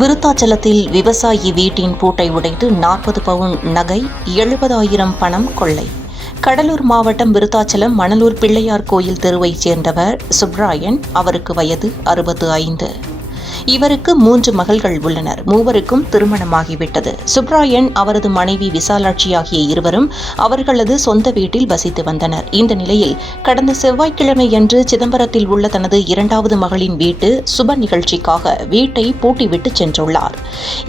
விருத்தாச்சலத்தில் விவசாயி வீட்டின் பூட்டை உடைத்து 40 பவுன் நகை 70,000 பணம் கொள்ளை. கடலூர் மாவட்டம் விருத்தாச்சலம் மணலூர் பிள்ளையார் கோயில் தெருவைச் சேர்ந்தவர் சுப்ராயன். அவருக்கு வயது 65. இவருக்கு 3 மகள்கள் உள்ளனர். மூவருக்கும் திருமணமாகிவிட்டது. சுப்ராயன், அவரது மனைவி விசாலாட்சி ஆகிய இருவரும் அவர்களது சொந்த வீட்டில் வசித்து வந்தனர். இந்த நிலையில் கடந்த செவ்வாய்க்கிழமையன்று சிதம்பரத்தில் உள்ள தனது 2வது மகளின் வீட்டு சுப நிகழ்ச்சிக்காக வீட்டை பூட்டிவிட்டு சென்றுள்ளார்.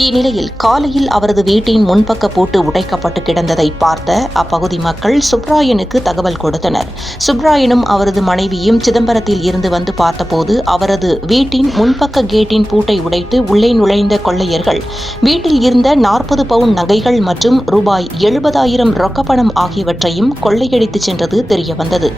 இந்நிலையில் காலையில் அவரது வீட்டின் முன்பக்க பூட்டு உடைக்கப்பட்டு கிடந்ததை பார்த்த அப்பகுதி மக்கள் சுப்ராயனுக்கு தகவல் கொடுத்தனர். சுப்ராயனும் அவரது மனைவியும் சிதம்பரத்தில் இருந்து வந்து பார்த்தபோது அவரது வீட்டின் முன்பக்க கேட்டின் பூட்டை உடைத்து உள்ளே நுழைந்த கொள்ளையர்கள் வீட்டில் இருந்த 40 பவுன் நகைகள் மற்றும் ரூபாய் 70,000 ரொக்கப்பணம் ஆகியவற்றையும் கொள்ளையடித்து சென்றது தெரியவந்தது.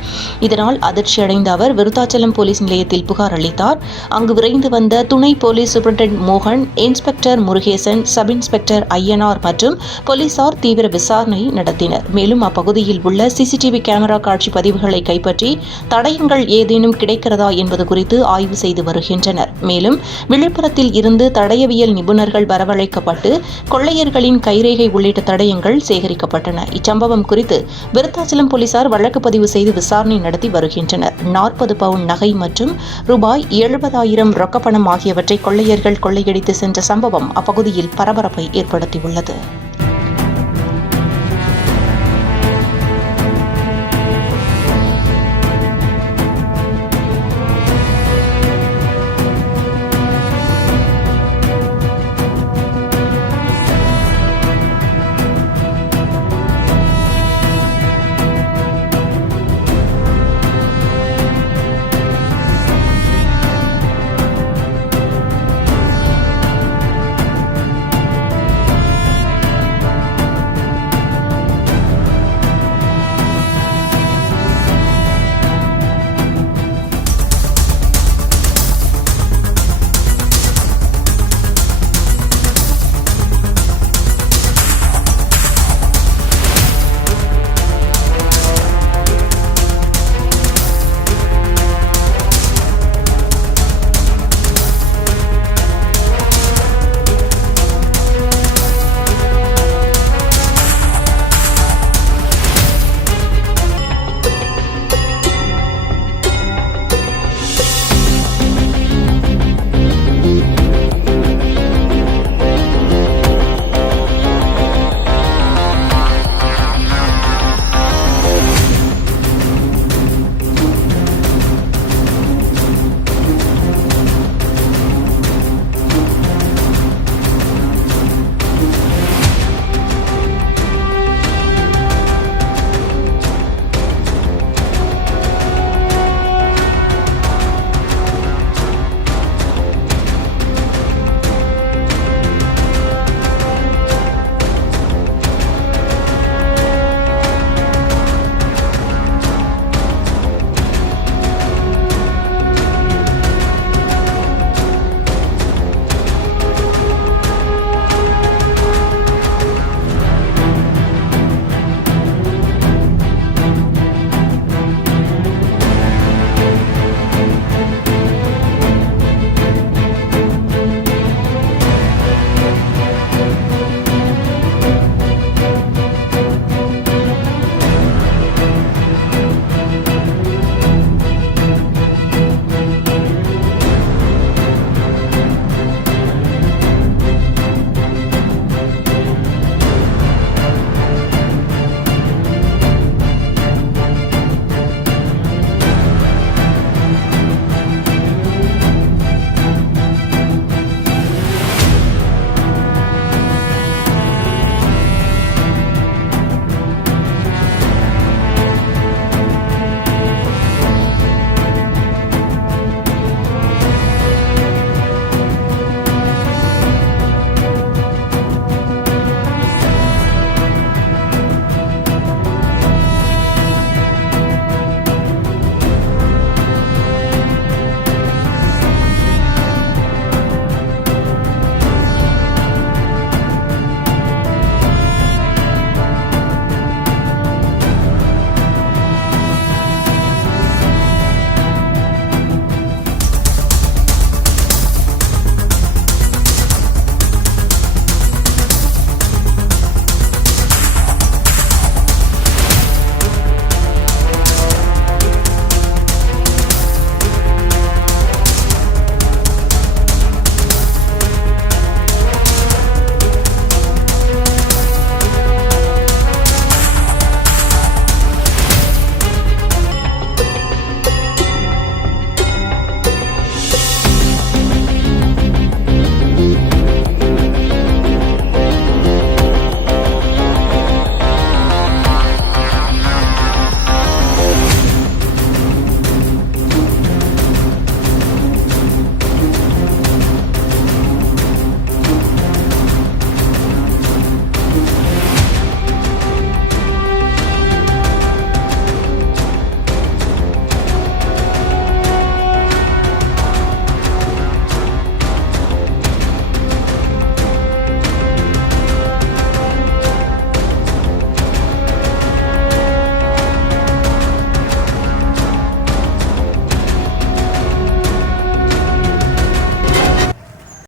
இதனால் அதிர்ச்சியடைந்த அவர் விருத்தாச்சலம் போலீஸ் நிலையத்தில் புகார் அளித்தார். அங்கு விரைந்து வந்த துணை போலீஸ் சூப்பரண்டென்ட் மோகன், inspector Murugesan, sub inspector Ayyanar மற்றும் போலீசார் தீவிர விசாரணை நடத்தினர். மேலும் அப்பகுதியில் உள்ள சிசிடிவி கேமரா காட்சி பதிவுகளை கைப்பற்றி தடயங்கள் ஏதேனும் கிடைக்கிறதா என்பது குறித்து ஆய்வு செய்து வருகின்றனர். மேலும் விழுப்புரத்தில் இருந்து தடயவியல் நிபுணர்கள் வரவழைக்கப்பட்டு கொள்ளையர்களின் கைரேகை உள்ளிட்ட தடயங்கள் சேகரிக்கப்பட்டன. இச்சம்பவம் குறித்து விருத்தாச்சலம் போலீசார் வழக்கு பதிவு செய்து விசாரணை நடத்தி வருகின்றனர். 40 பவுன் நகை மற்றும் ரூபாய் 70,000 ரொக்கப்பணம் ஆகியவற்றை கொள்ளையர்கள் கொள்ளையடித்து சென்ற சம்பவம் அப்பகுதியில் பரபரப்பை ஏற்படுத்தியுள்ளது.